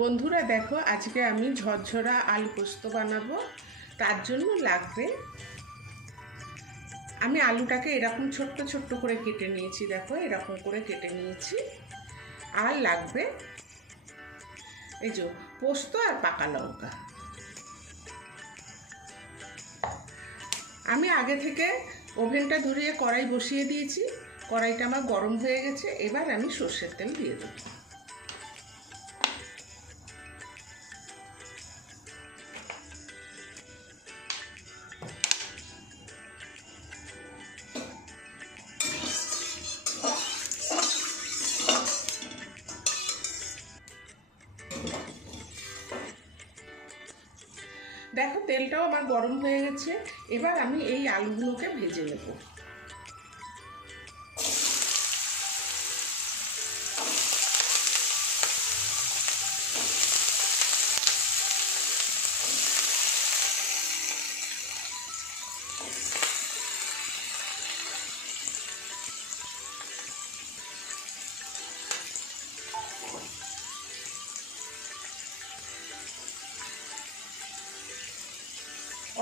বন্ধুরা দেখো, আজকে আমি ঝরঝরা আলু পোস্ত বানাবো। তার জন্য লাগবে, আমি আলুটাকে এরকম ছোট্ট ছোট্ট করে কেটে নিয়েছি। দেখো এরকম করে কেটে নিয়েছি। আর লাগবে এই যে পোস্ত আর পাকা লঙ্কা। আমি আগে থেকে ওভেনটা ধরিয়ে কড়াই বসিয়ে দিয়েছি। কড়াইটা আমার গরম হয়ে গেছে। এবার আমি সর্ষের তেল দিয়ে দেবো। দেখো তেলটাও আমার গরম হয়ে গেছে। এবার আমি এই আলুগুলোকে ভেজে নেব।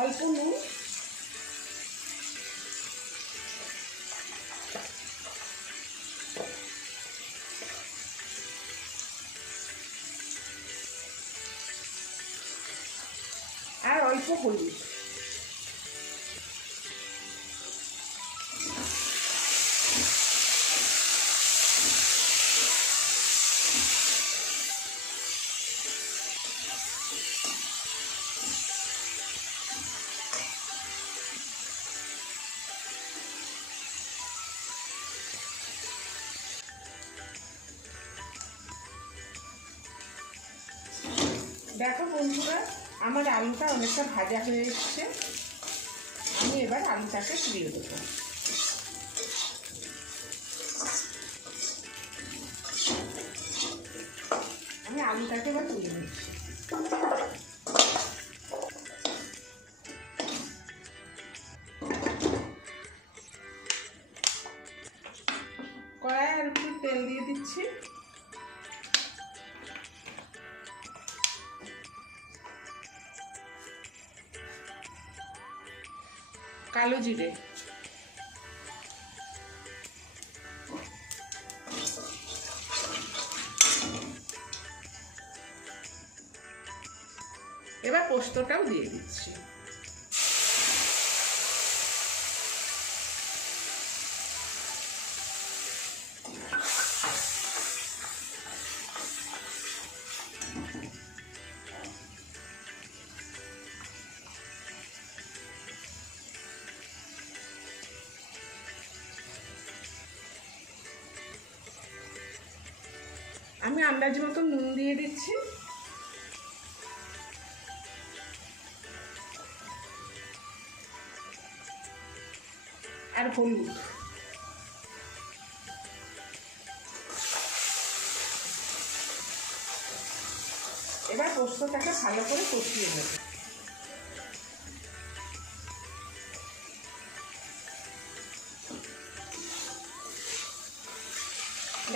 অল্প নুন, আর অল্প হলুদ। দেখো বন্ধুরা, আমার আলুটা অনেকটা ভাজা হয়ে এসছে। আমি এবার আলুটাকে দিয়ে দেবো। আমি আলুটাকে এবার তুলে নিচ্ছি। কড়াই আর একটু তেল দিয়ে দিচ্ছি। কালো জিরে, এবার পোস্তটাও দিয়ে দিচ্ছি। আমি আন্দাজ মতো নুন দিয়ে দিচ্ছি। আর হলুদ। এবার পোস্তটাকে ভালো করে কষিয়ে নেব।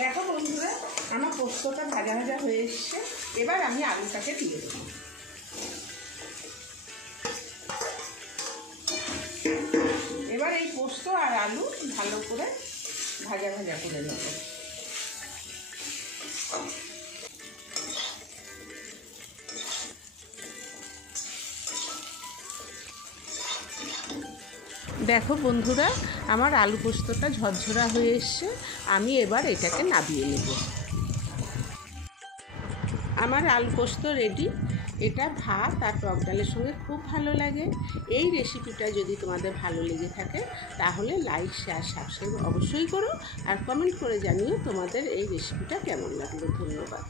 দেখো বন্ধুরা, আমার পোস্তটা ভাজা ভাজা হয়ে এসছে। এবার আমি আলুটাকে দিয়ে দেবো। এবার এই পোস্ত আর আলু ভালো করে ভাজা ভাজা করে নেব। দেখো বন্ধুরা, আমার আলু পোস্তটা ঝরঝরা হয়ে এসছে। আমি এবার এটাকে নামিয়ে নেব। আমার আলু পোস্ত রেডি। এটা ভাত আর টক ডালের সঙ্গে খুব ভালো লাগে। এই রেসিপিটা যদি তোমাদের ভালো লেগে থাকে তাহলে লাইক, শেয়ার, সাবস্ক্রাইব অবশ্যই করো। আর কমেন্ট করে জানিও তোমাদের এই রেসিপিটা কেমন লাগলো। ধন্যবাদ।